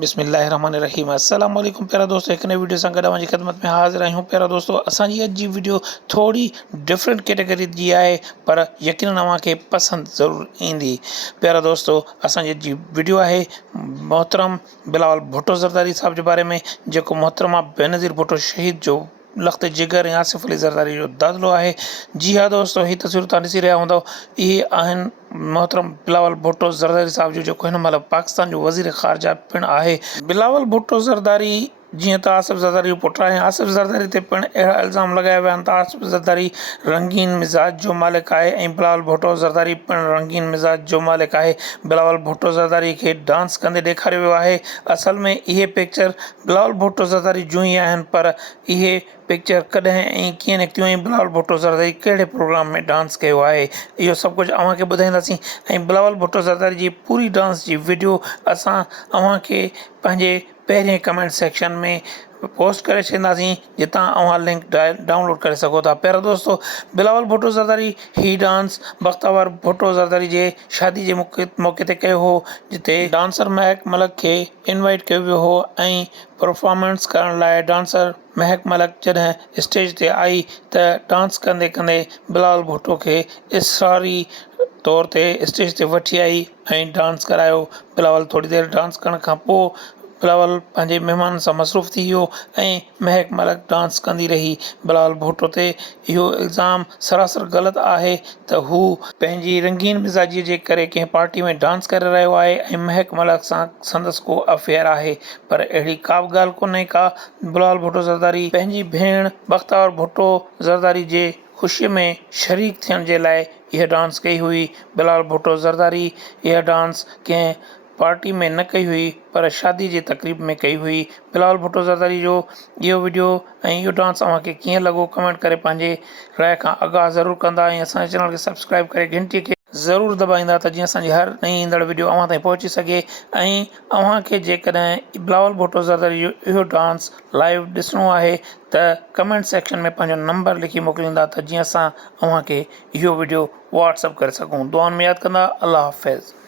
बिस्मिल्लाहिर्रहमानिर्रहीम अस्सलाम वालेकुम प्यारा दोस्तों, एक नई वीडियो सां गॾु जी ख़िदमत में हाज़िर आहियूं। प्यारा दोस्तों, असांजी अॼु जी वीडियो थोड़ी डिफरेंट कैटेगरी जी आहे, पर यकीनन अव्हांखे पसंदि ज़रूरु ईंदी। प्यारा दोस्तों, असांजी अॼु जी वीडियो आहे मोहतरम बिलावल भुट्टो ज़रदारी साहब जे बारे में, जेको मोहतरमा बेनज़ीर भुट्टो शहीद जो लख़्त जिगर ऐं आसिफ़ अली ज़रदारी जो दादलो आहे। जी हाँ दोस्तों, ही तस्वीरूं तव्हां ॾिसी रहिया हूंदव, इहे आहिनि मोहतरम बिलावल भुट्टो ज़रदारी साहब जो, जेको हिन महिल पाकिस्तान जो वज़ीर ख़ारजा पिणु आहे। बिलावल भुट्टो ज़रदारी जीअं त आसिफ़ ज़रदारी जो पुटु आहे, आसिफ़ ज़रदारी ते पिणु अहिड़ा इल्ज़ाम लॻाया विया आहिनि त आसिफ़ ज़रदारी रंगीन मिज़ाज जो मालिक आहे ऐं बिलावल भुट्टो ज़रदारी पिणु रंगीन मिज़ाज जो मालिक आहे। बिलावल भुट्टो ज़रदारी खे डांस कंदे ॾेखारियो वियो आहे। असल में इहे पिक्चर बिलावल भुट्टो ज़रदारी जूं ई आहिनि, पर इहे पिक्चर कॾहिं ऐं कीअं निकितियूं ऐं बिलावल भुट्टो ज़रदारी कहिड़े प्रोग्राम में डांस कयो आहे, इहो सभु कुझु अव्हांखे ॿुधाईंदासीं। ऐं बिलावल भुट्टो ज़रदारी जी पूरी डांस जी वीडियो असां अव्हांखे पंहिंजे पहिरें कमेंट सेक्शन में पोस्ट करे छॾींदासीं, जितां अव्हां लिंक डाउनलोड करे सघो था। प्यारा दोस्तों, बिलावल भुट्टो ज़रदारी ही डांस बख़्तावर भुट्टो ज़रदारी जे शादी जे मौक़े ते कयो हो, जिते डांसर महक मलक खे इनवाइट कयो वियो हो ऐं परफॉर्मेंस करण लाइ डांसर महक मलक जॾहिं स्टेज ते आई त डांस कंदे कंदे बिलावल भुट्टो खे इसरारी तौर ते स्टेज ते वठी आई ऐं डांस करायो। बिलावल थोरी देरि डांस करण खां पोइ बिलावल पंहिंजे महिमाननि सां मसरूफ़ थी वियो ऐं महक मलक डांस कंदी रही। बिलावल भुट्टो ते इहो इल्ज़ाम सरासर ग़लति आहे त हू पंहिंजी रंगीन मिज़ाजीअ जे करे कंहिं पार्टी में डांस करे रहियो आहे ऐं महक मलक सां संदसि को अफेयर आहे, पर अहिड़ी का बि ॻाल्हि कोन्हे का। बिलावल भुट्टो ज़रदारी पंहिंजी भेण बख़्तावर भुट्टो ज़रदारी जे ख़ुशीअ में शरीक थियण जे लाइ इहा डांस कई हुई। बिलावल भुट्टो ज़रदारी इहा डांस कंहिं पार्टी में न कई हुई, पर शादी जे तक़रीब में कई हुई। बिलावल भुट्टो ज़रदारी जो इहो वीडियो ऐं इहो डांस अव्हांखे कीअं लॻो, कमेंट करे पंहिंजे राय खां आगाह ज़रूरु कंदा ऐं असांजे चैनल खे सब्सक्राइब करे घंटीअ खे ज़रूरु दॿाईंदा, त जीअं असांजी हर नई ईंदड़ वीडियो अव्हां ताईं पहुची सघे। ऐं अव्हांखे जेकॾहिं बिलावल भुट्टो ज़रदारी जो इहो डांस लाइव ॾिसणो आहे त कमेंट सेक्शन में पंहिंजो नंबर लिखी मोकिलींदा, त जीअं असां अव्हांखे इहो वीडियो व्हाट्सअप करे सघूं। दुआउनि में यादि कंदा। अल्लाह हाफ़िज़।